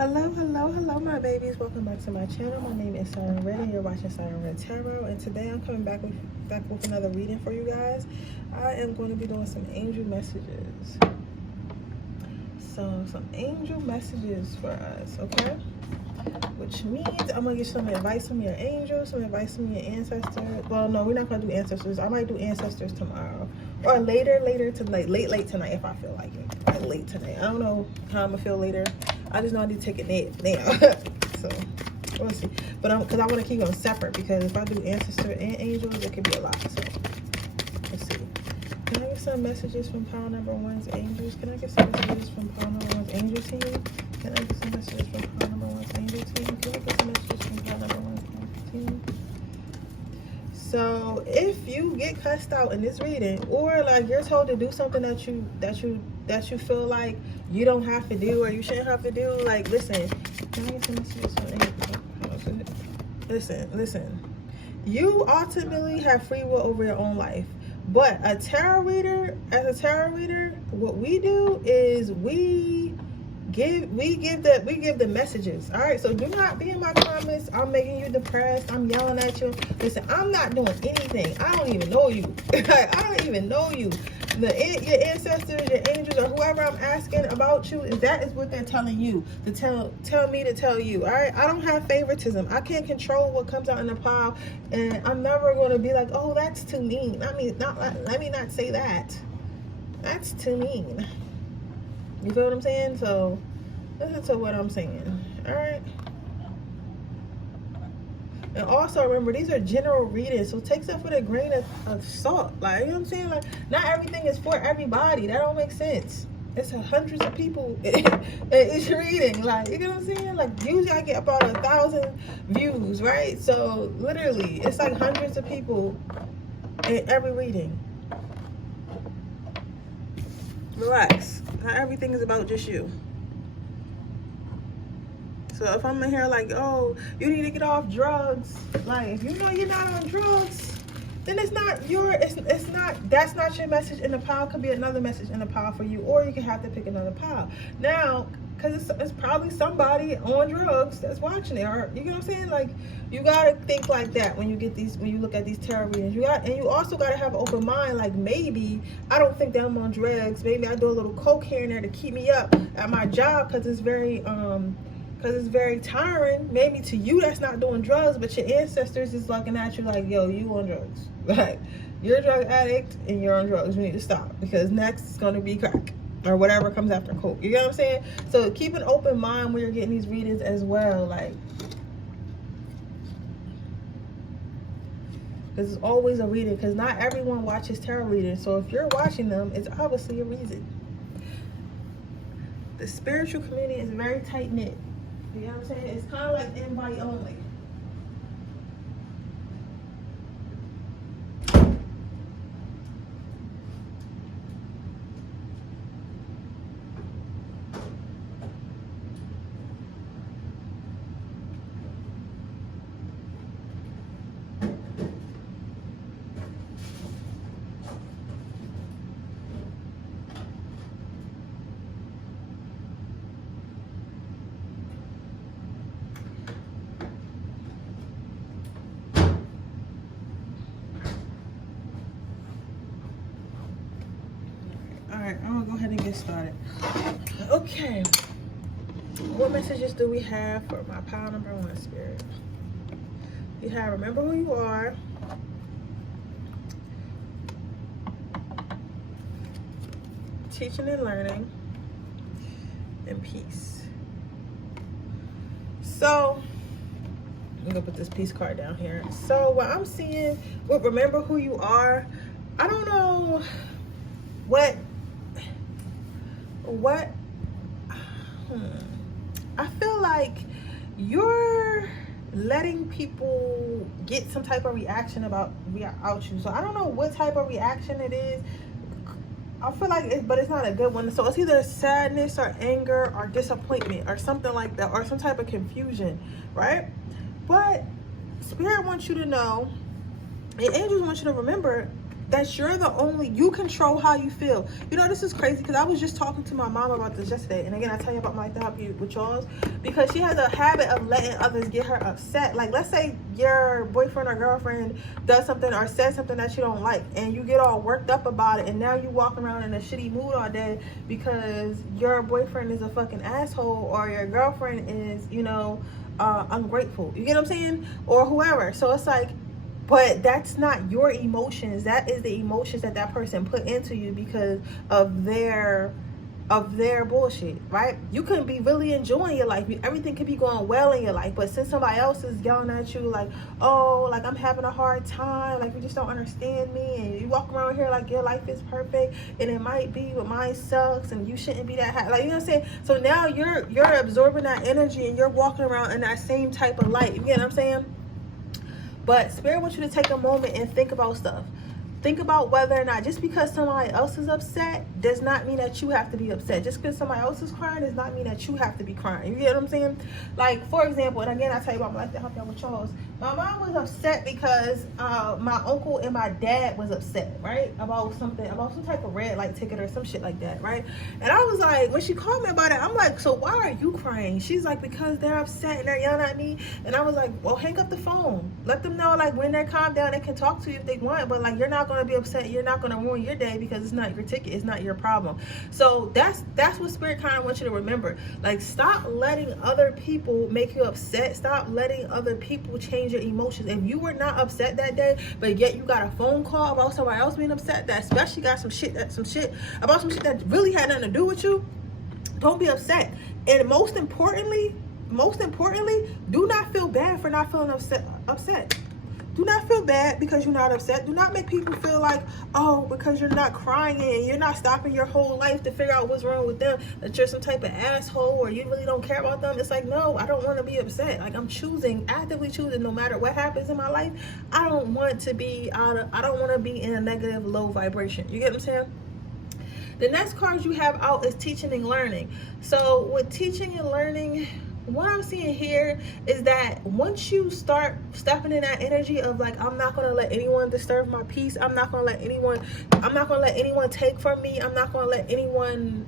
Hello, my babies. Welcome back to my channel. My name is Siren Red, and you're watching Siren Red Tarot. And today I'm coming back with another reading for you guys. I am going to be doing some angel messages. So, some angel messages for us, okay? Which means I'm going to get some advice from your angels, some advice from your ancestors. Well, no, we're not going to do ancestors. I might do ancestors tomorrow. Or late tonight if I feel like it. Like late tonight. I don't know how I'm going to feel later. I just know I need to take a nap now. So, we'll see. But because I want to keep them separate, because if I do ancestor and angels, it could be a lot. So, let's see. Can I get some messages from pile number one's angels? Can I get some messages from pile number one's angel team? Can I get some messages from pile number one's angel team? Can I get some messages from pile number one's angel team? So, if you get cussed out in this reading, or like you're told to do something that you feel like you don't have to do or you shouldn't have to do, like, listen. Can I get some messages from angels? Listen. You ultimately have free will over your own life. But as a tarot reader, what we do is we give the messages. All right, so do not be in my comments. I'm making you depressed. I'm yelling at you. Listen, I'm not doing anything. I don't even know you. I don't even know you. Your ancestors, your angels, or whoever I'm asking about you, that is what they're telling you to tell me to tell you. All right, I don't have favoritism. I can't control what comes out in the pile, and I'm never going to be like, oh, that's too mean. Let me not say that. That's too mean. You feel what I'm saying? So listen to what I'm saying. All right. And also remember, these are general readings, so take stuff with a grain of salt. Like, you know what I'm saying? Like, not everything is for everybody. That don't make sense. It's hundreds of people it's reading. Like, you know what I'm saying? Like, usually I get about 1,000 views, right? So literally, it's like hundreds of people in every reading. Relax. Not everything is about just you. So if I'm in here like, oh, you need to get off drugs, like, if you know you're not on drugs, then that's not your message in the pile. Could be another message in the pile for you, or you can have to pick another pile. Now, because it's probably somebody on drugs that's watching it, or you know what I'm saying? Like, you gotta think like that when you look at these tarot readings. You also gotta have an open mind. Like, maybe I don't think that I'm on drugs. Maybe I do a little coke here and there to keep me up at my job, because it's very tiring. Maybe to you that's not doing drugs, but your ancestors is looking at you like, yo, you on drugs. Like, you're a drug addict and you're on drugs. You need to stop, because next is going to be crack or whatever comes after coke. You know what I'm saying? So keep an open mind when you're getting these readings as well. Like, because it's always a reading, because not everyone watches tarot readings. So if you're watching them, it's obviously a reason. The spiritual community is very tight-knit. You know what I'm saying? It's kind of like invite only. Alright, I'm gonna go ahead and get started. Okay. What messages do we have for my pile number one, spirit? You have remember who you are. Teaching and learning. And peace. So, I'm gonna put this peace card down here. So what I'm seeing with remember who you are, I don't know what I feel like you're letting people get some type of reaction about you. So I don't know what type of reaction it is. I feel like but it's not a good one. So it's either sadness or anger or disappointment or something like that, or some type of confusion, right? But Spirit wants you to know, and angels want you to remember, that you're the only, you control how you feel. You know, this is crazy because I was just talking to my mom about this yesterday. And again, I tell you about my life to help you with yours, because she has a habit of letting others get her upset. Like, let's say your boyfriend or girlfriend does something or says something that you don't like, and you get all worked up about it, and now you walk around in a shitty mood all day because your boyfriend is a fucking asshole, or your girlfriend is, you know, ungrateful. You get what I'm saying? Or whoever. So it's like, but that's not your emotions. That is the emotions that that person put into you because of their bullshit, right? You could be really enjoying your life. Everything could be going well in your life, but since somebody else is yelling at you like, oh, like I'm having a hard time, like you just don't understand me, and you walk around here like your life is perfect, and it might be, but mine sucks, and you shouldn't be that happy. Like, you know what I'm saying? So now you're absorbing that energy, and you're walking around in that same type of light. You get what I'm saying? But Spirit wants you to take a moment and think about stuff. Think about whether or not, just because somebody else is upset does not mean that you have to be upset. Just because somebody else is crying does not mean that you have to be crying. You get what I'm saying? Like, for example, and again, I tell you about my life to help y'all with Charles. My mom was upset because my uncle and my dad was upset, right? About something, about some type of red light ticket or some shit like that, right? And I was like, when she called me about it, I'm like, so why are you crying? She's like, because they're upset and they're yelling at me. And I was like, well, hang up the phone. Let them know, like, when they're calmed down, they can talk to you if they want, but like, you're not going to be upset. You're not going to ruin your day because it's not your ticket. It's not your problem. So that's what Spirit kind of wants you to remember. Like, stop letting other people make you upset. Stop letting other people change your emotions. If you were not upset that day, but yet you got a phone call about somebody else being upset, that especially got some shit about some shit that really had nothing to do with you, don't be upset. And most importantly, do not feel bad for not feeling upset. Do not feel bad because you're not upset. Do not make people feel like, oh, because you're not crying and you're not stopping your whole life to figure out what's wrong with them, that you're some type of asshole or you really don't care about them. It's like, no, I don't want to be upset. Like, I'm actively choosing, no matter what happens in my life, I don't want to be in a negative, low vibration. You get what I'm saying? The next card you have out is teaching and learning. So with teaching and learning, what I'm seeing here is that once you start stepping in that energy of like, I'm not going to let anyone disturb my peace. I'm not going to let anyone take from me. I'm not going to let anyone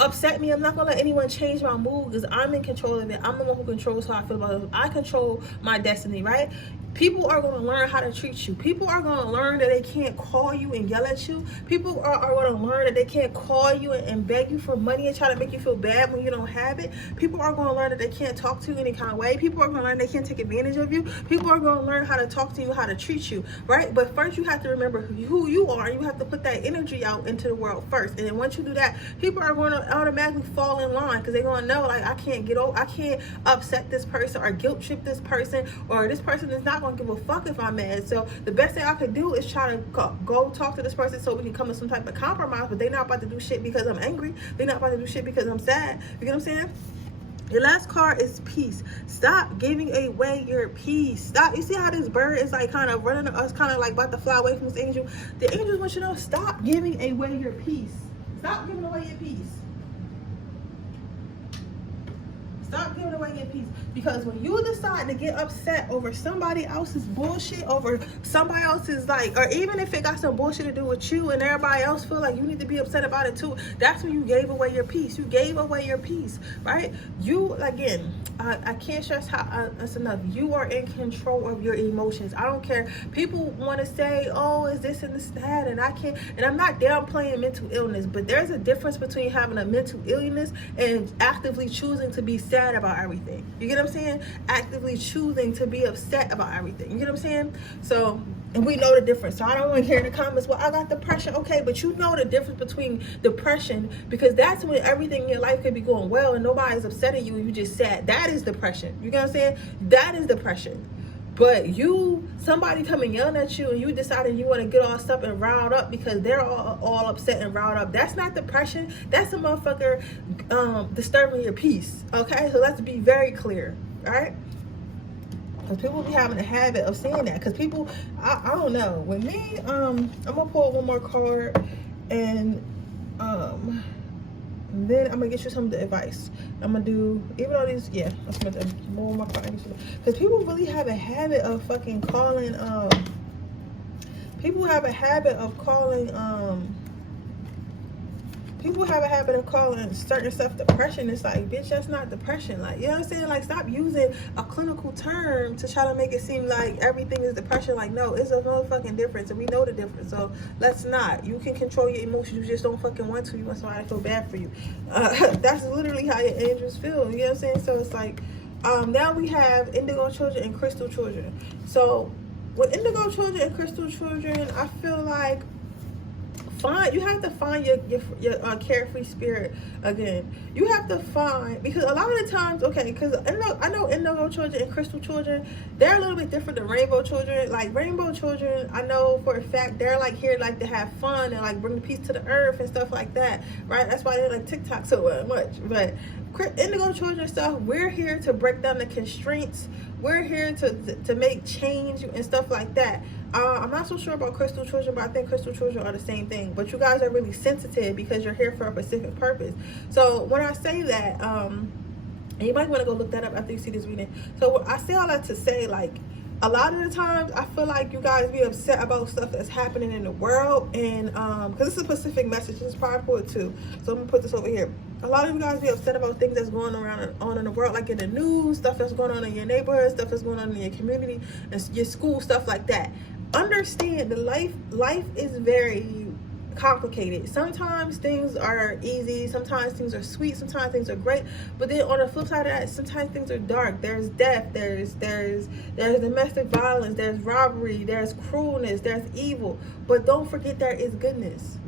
upset me. I'm not gonna let anyone change my mood because I'm in control of it. I'm the one who controls how I feel about it. I control my destiny, right? People are going to learn how to treat you. People are going to learn that they can't call you and yell at you. People are going to learn that they can't call you and beg you for money and try to make you feel bad when you don't have it. People are going to learn that they can't talk to you any kind of way. People are going to learn they can't take advantage of you. People are going to learn how to talk to you, how to treat you, right? But first you have to remember who you are. You have to put that energy out into the world first. And then once you do that, people are going to automatically fall in line because they're going to know, like, I can't upset this person or guilt trip this person, or this person is not going to give a fuck if I'm mad. So the best thing I could do is try to go talk to this person so we can come to some type of compromise, but they're not about to do shit because I'm angry. They're not about to do shit because I'm sad. You get what I'm saying? Your last card is peace. Stop giving away your peace. Stop. You see how this bird is like kind of running us, kind of like about to fly away from this angel? The angels want you to know, stop giving away your peace. Stop giving away your peace. Stop giving away your peace. Because when you decide to get upset over somebody else's bullshit, over somebody else's, like, or even if it got some bullshit to do with you and everybody else feel like you need to be upset about it too, that's when you gave away your peace. You gave away your peace, right? You, again, I can't stress how that's enough. You are in control of your emotions. I don't care. People want to say, oh, is this and this and that, and I can't. And I'm not downplaying mental illness, but there's a difference between having a mental illness and actively choosing to be sad about everything. You get what I'm saying? Actively choosing to be upset about everything. You get what I'm saying? So, and we know the difference. So I don't want to hear in the comments, well, I got depression. Okay, but you know the difference between depression, because that's when everything in your life could be going well and nobody's upsetting you and you just sad. That is depression. You get what I'm saying? That is depression. But somebody coming yelling at you and you deciding you want to get all stuff and riled up because they're all upset and riled up, that's not depression. That's a motherfucker disturbing your peace. Okay, so let's be very clear. All right, because people be having a habit of saying that. Because people, I don't know. With me, I'm gonna pull one more card, and And then I'm gonna get you some of the advice. I'm gonna do, even though these, yeah, that's gonna do more of my clients. Because people really have a habit of fucking calling, people have a habit of calling certain stuff depression. It's like, bitch, that's not depression. Like, you know what I'm saying? Like, stop using a clinical term to try to make it seem like everything is depression. Like, no, it's a motherfucking difference, and we know the difference. So let's not. You can control your emotions. You just don't fucking want to. You want somebody to feel bad for you. That's literally how your angels feel. You know what I'm saying? So it's like, now we have indigo children and crystal children. So with indigo children and crystal children, I feel like you have to find your carefree spirit again. You have to find, because a lot of the times, okay, because I know indigo children and crystal children, they're a little bit different than rainbow children. Like rainbow children, I know for a fact they're like here like to have fun and like bring peace to the earth and stuff like that, right? That's why they like TikTok so much. But indigo children stuff, we're here to break down the constraints. We're here to make change and stuff like that. I'm not so sure about crystal children, but I think crystal children are the same thing. But you guys are really sensitive because you're here for a specific purpose. So when I say that, and you might want to go look that up after you see this reading. So I say all that to say, like, a lot of the times I feel like you guys be upset about stuff that's happening in the world, and because it's a specific message, this is probably for it too. So I'm gonna put this over here. A lot of you guys be upset about things that's going on in the world, like in the news, stuff that's going on in your neighborhood, stuff that's going on in your community, and your school, stuff like that. Understand that life is very complicated. Sometimes things are easy, sometimes things are sweet, sometimes things are great, but then on the flip side of that, sometimes things are dark. There's death, there's domestic violence, there's robbery, there's cruelness, there's evil. But don't forget there is goodness.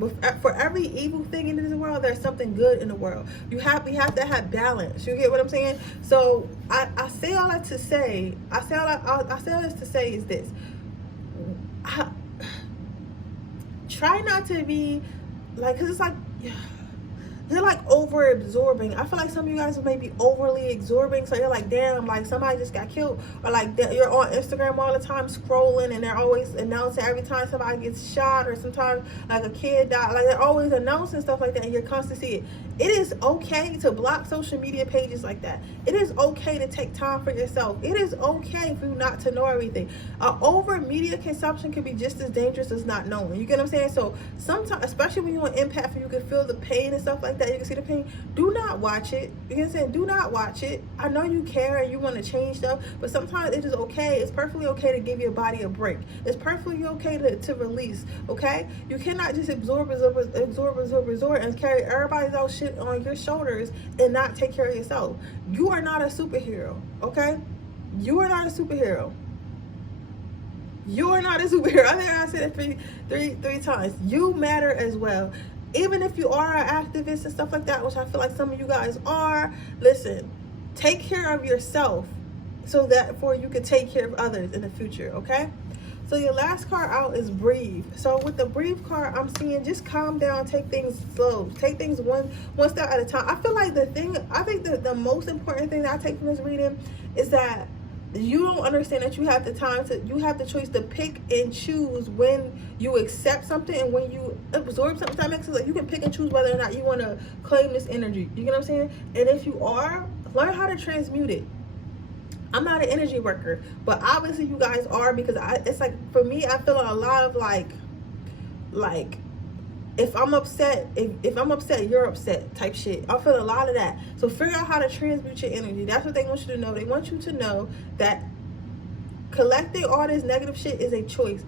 For every evil thing in this world, there's something good in the world. We have to have balance. You get what I'm saying? So I say all that to say, I say all this to say is this. Try not to be like, because it's like you're like over absorbing. I feel like some of you guys may be overly absorbing, so you're like, damn, like somebody just got killed, or like you're on Instagram all the time scrolling and they're always announcing every time somebody gets shot, or sometimes like a kid died, like they're always announcing stuff like that, and you're constantly seeing it. It is okay to block social media pages like that. It is okay to take time for yourself. It is okay for you not to know everything. Over media consumption can be just as dangerous as not knowing. You get what I'm saying? So sometimes, especially when you're on empath and you can feel the pain and stuff like that, you can see the pain, do not watch it. You get what I'm saying? Do not watch it. I know you care and you want to change stuff, but sometimes it is okay. It's perfectly okay to give your body a break. It's perfectly okay to release, okay? You cannot just absorb and carry everybody's else shit on your shoulders and not take care of yourself. You are not a superhero, okay? You are not a superhero. You are not a superhero. I think I said it three times. You matter as well. Even if you are an activist and stuff like that, which I feel like some of you guys are, listen, take care of yourself so that you can take care of others in the future, okay? So your last card out is breathe. So with the breathe card, I'm seeing just calm down, take things slow, take things one step at a time. I feel like the most important thing that I take from this reading is that you don't understand that you have the choice to pick and choose when you accept something and when you absorb something. That makes sense. Like, you can pick and choose whether or not you want to claim this energy. You get what I'm saying? And if you are, learn how to transmute it. I'm not an energy worker, but obviously you guys are, because it's like, for me, I feel a lot of like if I'm upset, if I'm upset, you're upset type shit. I feel a lot of that. So figure out how to transmute your energy. That's what they want you to know. They want you to know that collecting all this negative shit is a choice.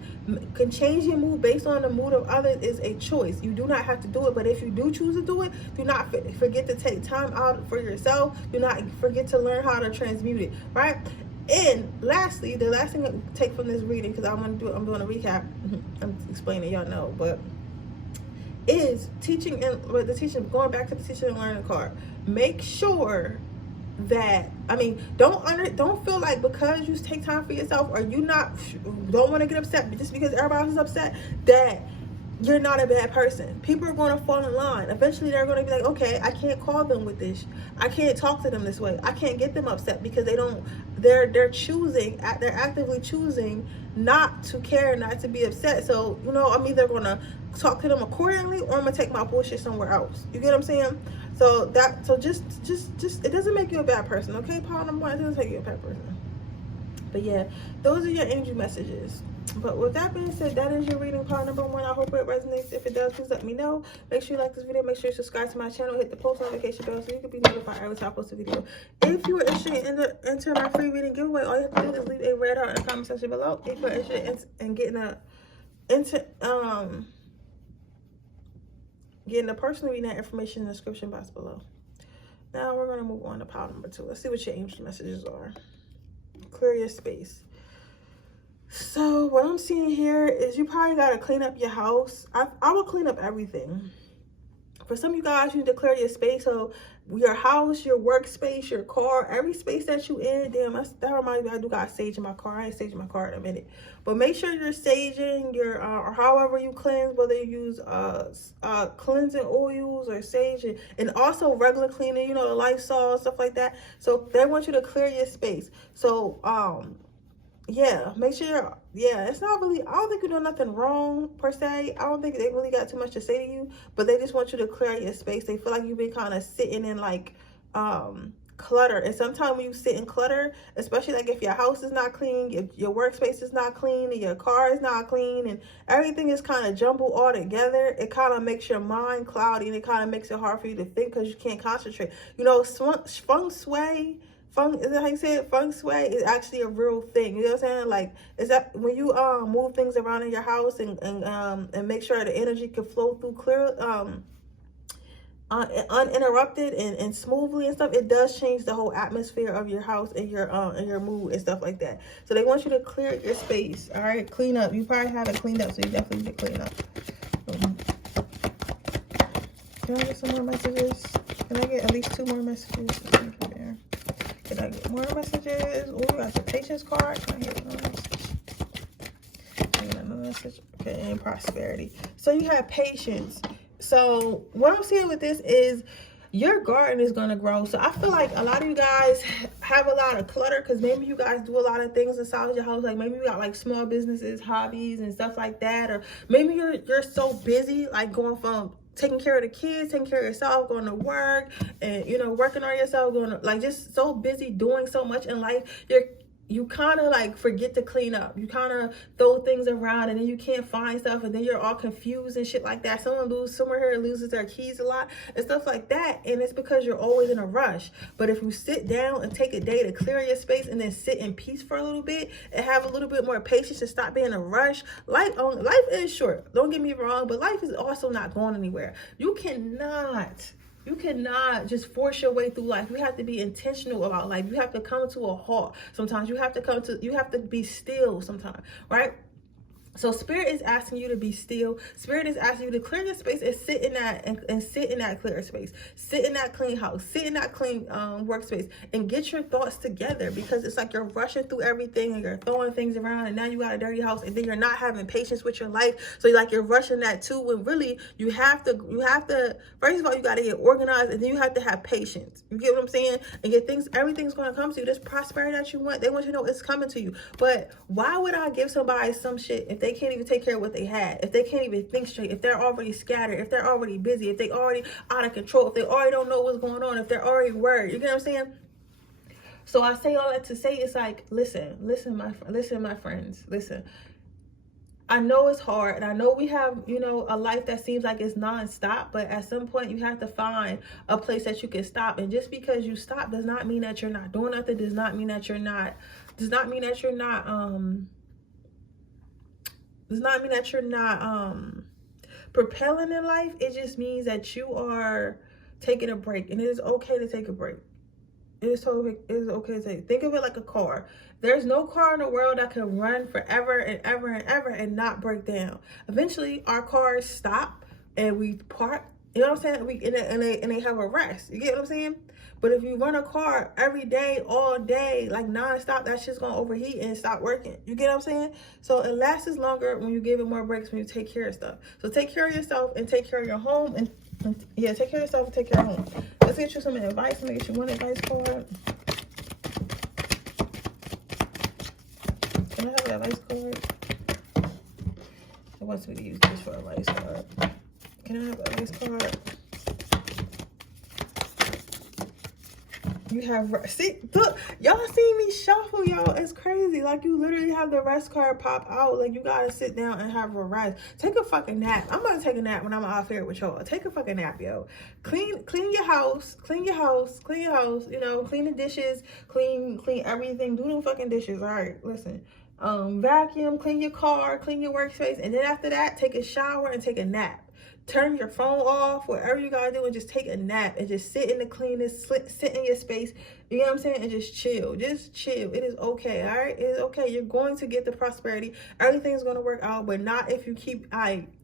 Can change your mood based on the mood of others is a choice. You do not have to do it, but if you do choose to do it, do not forget to take time out for yourself. Do not forget to learn how to transmute it, right? And lastly, the last thing I take from this reading, because I'm doing a recap. I'm explaining, y'all know, but is teaching and going back to the teaching and learning card. Make sure that, don't feel like because you take time for yourself, or you don't want to get upset just because everybody else is upset, that you're not a bad person. People are going to fall in line. Eventually they're going to be like, okay, I can't call them with this. I can't talk to them this way. I can't get them upset because they're actively choosing not to care, not to be upset. So, I'm either going to talk to them accordingly, or I'm gonna take my bullshit somewhere else. You get what I'm saying? So just it doesn't make you a bad person, okay? Pile number 1, it doesn't make you a bad person. But yeah, those are your angel messages. But with that being said, that is your reading, pile number 1. I hope it resonates. If it does, please let me know. Make sure you like this video. Make sure you subscribe to my channel. Hit the post notification bell so you can be notified every time I post a video. If you are interested in enter my free reading giveaway, all you have to do is leave a red heart in the comment section below. If you're interested in getting a personal reading, that information in the description box below. Now we're gonna move on to pile number 2. Let's see what your angel messages are. Clear your space. So what I'm seeing here is you probably got to clean up your house. I will clean up everything. For some of you guys, you need to clear your space. So your house, your workspace, your car, every space that you in. Damn, that reminds me, I do got sage in my car. I ain't saging my car in a minute. But make sure you're saging your, or however you cleanse, whether you use cleansing oils or sage, and also regular cleaning, you know, the Lysol, stuff like that. So they want you to clear your space. So, yeah, make sure it's not really, I don't think you're doing nothing wrong per se. I don't think they really got too much to say to you, but they just want you to clear your space. They feel like you've been kind of sitting in like clutter. And sometimes when you sit in clutter, especially like if your house is not clean, if your workspace is not clean, and your car is not clean, and everything is kind of jumbled all together, it kind of makes your mind cloudy, and it kind of makes it hard for you to think because you can't concentrate. You know, feng shui, is that how you say it? Feng shui is actually a real thing. You know what I'm saying? Like, is that when you move things around in your house and make sure the energy can flow through clear, uninterrupted and smoothly and stuff, it does change the whole atmosphere of your house and your mood and stuff like that. So they want you to clear your space. All right, clean up. You probably haven't cleaned up, so you definitely need to clean up. Can I get some more messages? Can I get at least 2 more messages? Can I get more messages? Oh, we got the patience card. Can I get another message? Can I get another message? Okay, and prosperity. So you have patience. So what I'm seeing with this is your garden is going to grow. So I feel like a lot of you guys have a lot of clutter because maybe you guys do a lot of things inside your house. Like maybe you got like small businesses, hobbies and stuff like that. Or maybe you're so busy, like going from taking care of the kids, taking care of yourself, going to work, and, you know, working on yourself, going to, like, just so busy doing so much in life, you kind of like forget to clean up. You kind of throw things around and then you can't find stuff, and then you're all confused and shit like that. Someone here loses their keys a lot and stuff like that, and it's because you're always in a rush. But if you sit down and take a day to clear your space and then sit in peace for a little bit and have a little bit more patience and stop being in a rush, life is short. Don't get me wrong, but life is also not going anywhere. You cannot just force your way through life. You have to be intentional about life. You have to come to a halt sometimes. You have to be still sometimes, right? So Spirit is asking you to be still. Spirit is asking you to clear your space and sit in that and sit in that clear space. Sit in that clean house. Sit in that clean workspace and get your thoughts together, because it's like you're rushing through everything and you're throwing things around, and now you got a dirty house, and then you're not having patience with your life. So you're rushing that too, when really you have to first of all, you got to get organized, and then you have to have patience. You get what I'm saying? And everything's going to come to you. This prosperity that you want, they want you to know it's coming to you. But why would I give somebody some shit if they can't even take care of what they had, if they can't even think straight, if they're already scattered, if they're already busy, if they already out of control, if they already don't know what's going on, if they're already worried? You get what I'm saying? So I say all that to say, it's like, listen, my friends, listen. I know it's hard, and I know we have, you know, a life that seems like it's non-stop, but at some point you have to find a place that you can stop. And just because you stop does not mean that you're not doing nothing, does not mean that you're not propelling in life. It just means that you are taking a break, and it is okay to take a break. It is okay to take. Think of it like a car. There's no car in the world that can run forever and ever and ever and not break down. Eventually, our cars stop and we park. You know what I'm saying? And they have a rest. You get what I'm saying? But if you run a car every day, all day, like non-stop, that shit's gonna overheat and stop working. You get what I'm saying? So it lasts longer when you give it more breaks, when you take care of stuff. So take care of yourself and take care of your home, and take care of yourself and take care of home. Let's get you some advice. Let me get you one advice card. Can I have an advice card? wants me to use this for a rice card. Can I have a rice card? You have, see, look, y'all see me shuffle, y'all. It's crazy. Like, you literally have the rest card pop out. Like, you gotta sit down and have a rest. Take a fucking nap. I'm gonna take a nap when I'm out here with y'all. Take a fucking nap, yo. Clean your house. Clean your house. Clean your house. You know, clean the dishes. Clean everything. Do the fucking dishes. All right, listen. Vacuum. Clean your car. Clean your workspace. And then after that, take a shower and take a nap. Turn your phone off, whatever you gotta do, and just take a nap and just sit in the cleanest, sit in your space, you know what I'm saying, and just chill. Just chill. It is okay, all right? It is okay. You're going to get the prosperity. Everything's gonna work out, but not if you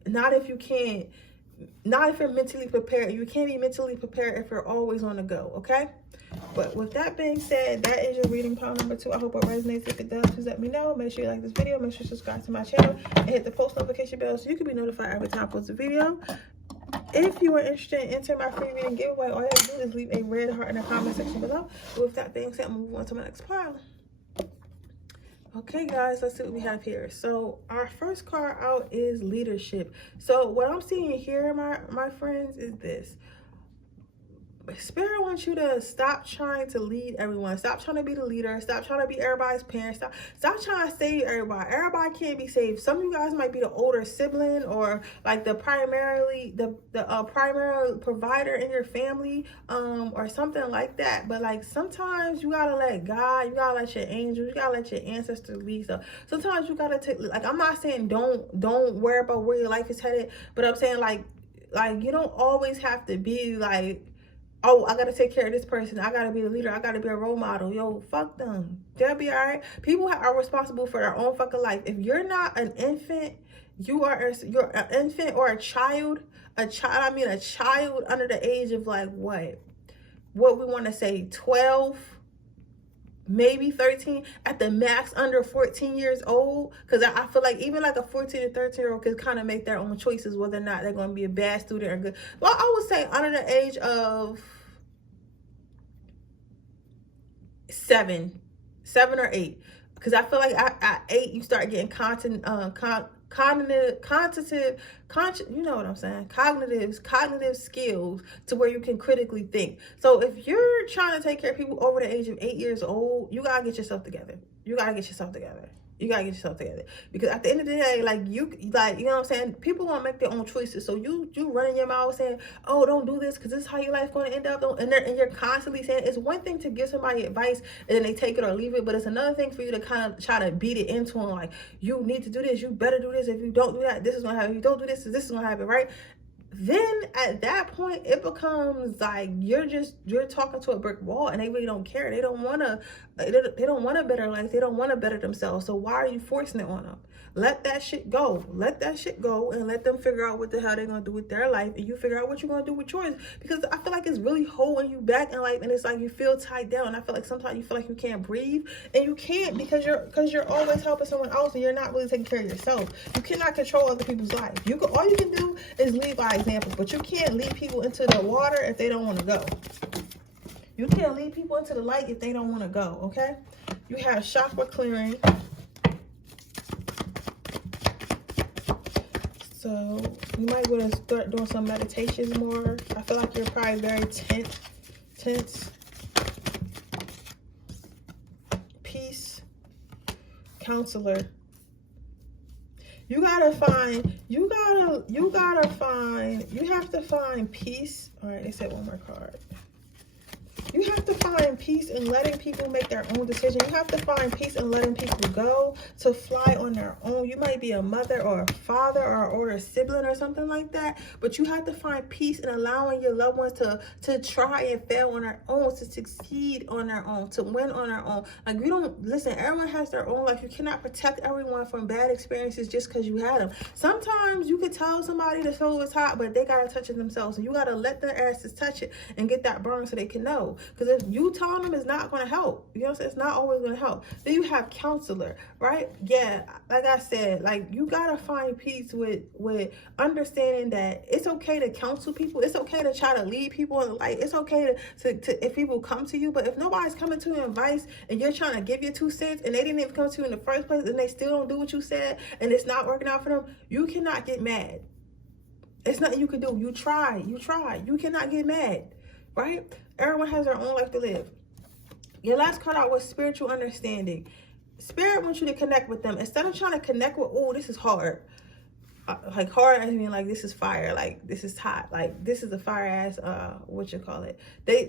not if you're mentally prepared. You can't be mentally prepared if you're always on the go, okay? But with that being said, that is your reading pile number 2. I hope it resonates. If it does, please let me know. Make sure you like this video. Make sure you subscribe to my channel and hit the post notification bell so you can be notified every time I post a video. If you are interested in entering my free reading giveaway, all you have to do is leave a red heart in the comment section below. But with that being said, I'm moving on to my next pile. Okay, guys, let's see what we have here. So our first card out is leadership. So what I'm seeing here, my friends, is this. Spirit wants you to stop trying to lead everyone. Stop trying to be the leader. Stop trying to be everybody's parent. Stop trying to save everybody. Everybody can't be saved. Some of you guys might be the older sibling or like the primary provider in your family, or something like that. But like sometimes you gotta let God, you gotta let your angels, you gotta let your ancestors lead. So sometimes you gotta take, like, I'm not saying don't worry about where your life is headed, but I'm saying like you don't always have to be like, oh, I gotta take care of this person. I gotta be the leader. I gotta be a role model. Yo, fuck them. They'll be all right. People are responsible for their own fucking life. If you're not an infant, you're an infant or a child. A child under the age of like what we want to say 12, maybe 13, at the max under 14 years old. Because I feel like even like a 14 or 13-year-old can kind of make their own choices whether or not they're going to be a bad student or good. Well, I would say under the age of 7 or 8. Because I feel like at 8 you start getting cognitive, you know what I'm saying, cognitive skills to where you can critically think. So if you're trying to take care of people over the age of 8 years old, you gotta get yourself together. You gotta get yourself together. Because at the end of the day, you know what I'm saying, people want to make their own choices. So you running your mouth saying, oh, don't do this because this is how your life's going to end up, and you're constantly saying, it's one thing to give somebody advice and then they take it or leave it, but it's another thing for you to kind of try to beat it into them, like, you need to do this, you better do this, if you don't do that, this is going to happen, if you don't do this, this is going to happen, right? Then at that point it becomes like you're talking to a brick wall, and they really don't care. They don't want to better life. They don't want to better themselves. So why are you forcing it on them? Let that shit go. Let that shit go and let them figure out what the hell they're going to do with their life, and you figure out what you're going to do with yours. Because I feel like it's really holding you back in life, and it's like you feel tied down. I feel like sometimes you feel like you can't breathe, and you can't because you're always helping someone else and you're not really taking care of yourself. You cannot control other people's life. All you can do is lead by example, but you can't lead people into the water if they don't want to go. You can't lead people into the light if they don't want to go, okay? You have chakra clearing. So you might want to start doing some meditations more. I feel like you're probably very tense. Peace. Counselor. You have to find peace. All right, they said one more card. You have to find peace in letting people make their own decision. You have to find peace in letting people go to fly on their own. You might be a mother or a father or a sibling or something like that, but you have to find peace in allowing your loved ones to try and fail on their own, to succeed on their own, to win on their own. Like, listen, everyone has their own life. You cannot protect everyone from bad experiences just because you had them. Sometimes you could tell somebody the stove is hot, but they got to touch it themselves. So you got to let their asses touch it and get that burn so they can know. Because if you telling them, it's not going to help. You know what I'm saying? It's not always going to help. Then you have counselor, right? Yeah, like I said, like you got to find peace with understanding that it's okay to counsel people. It's okay to try to lead people in the light. It's okay to if people come to you, but if nobody's coming to you in advice and you're trying to give your 2 cents and they didn't even come to you in the first place and they still don't do what you said and it's not working out for them, you cannot get mad. It's nothing you can do. You try. You cannot get mad, right? Everyone has their own life to live. Your last card out was spiritual understanding. Spirit wants you to connect with them. Instead of trying to connect with, oh, this is hard. Like hard, I mean, like this is fire, like this is hot, like this is a fire ass, what you call it?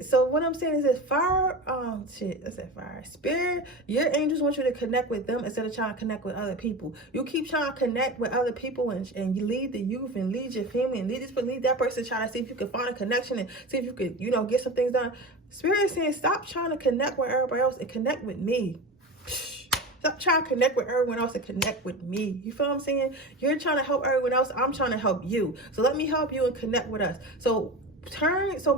So what I'm saying is this fire, I said fire. Spirit, your angels want you to connect with them instead of trying to connect with other people. You keep trying to connect with other people and you lead the youth and lead your family and lead that person, try to see if you can find a connection and see if you could, you know, get some things done. Spirit is saying, stop trying to connect with everybody else and connect with me. Stop trying to connect with everyone else and connect with me. You feel what I'm saying? You're trying to help everyone else. I'm trying to help you. So let me help you and connect with us. So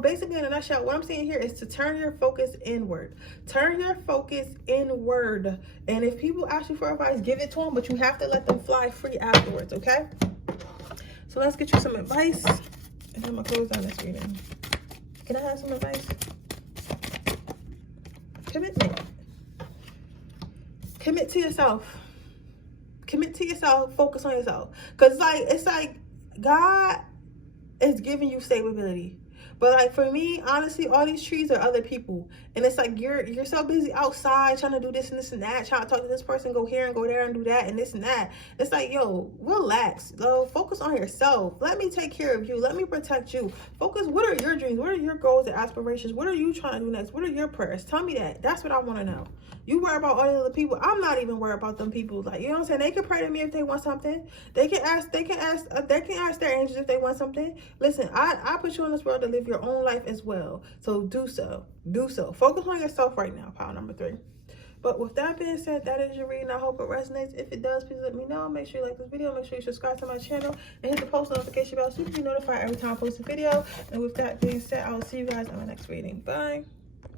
basically in a nutshell, what I'm saying here is to turn your focus inward. Turn your focus inward. And if people ask you for advice, give it to them, but you have to let them fly free afterwards, okay? So let's get you some advice. And I'm going to close down this reading. Can I have some advice? Commitment. Commit to yourself. Commit to yourself. Focus on yourself. Because it's like God is giving you stability. But like for me, honestly, all these trees are other people. And it's like you're so busy outside trying to do this and this and that, trying to talk to this person, go here and go there and do that and this and that. It's like, yo, relax. Yo, focus on yourself. Let me take care of you. Let me protect you. Focus. What are your dreams? What are your goals and aspirations? What are you trying to do next? What are your prayers? Tell me that. That's what I want to know. You worry about all the other people. I'm not even worried about them people. Like, you know what I'm saying? They can pray to me if they want something. They can ask their angels if they want something. Listen, I put you in this world to live your own life as well. So do so. Do so. Focus on yourself right now, pile number 3. But with that being said, that is your reading. I hope it resonates. If it does, please let me know. Make sure you like this video. Make sure you subscribe to my channel and hit the post notification bell so you can be notified every time I post a video. And with that being said, I will see you guys on my next reading. Bye.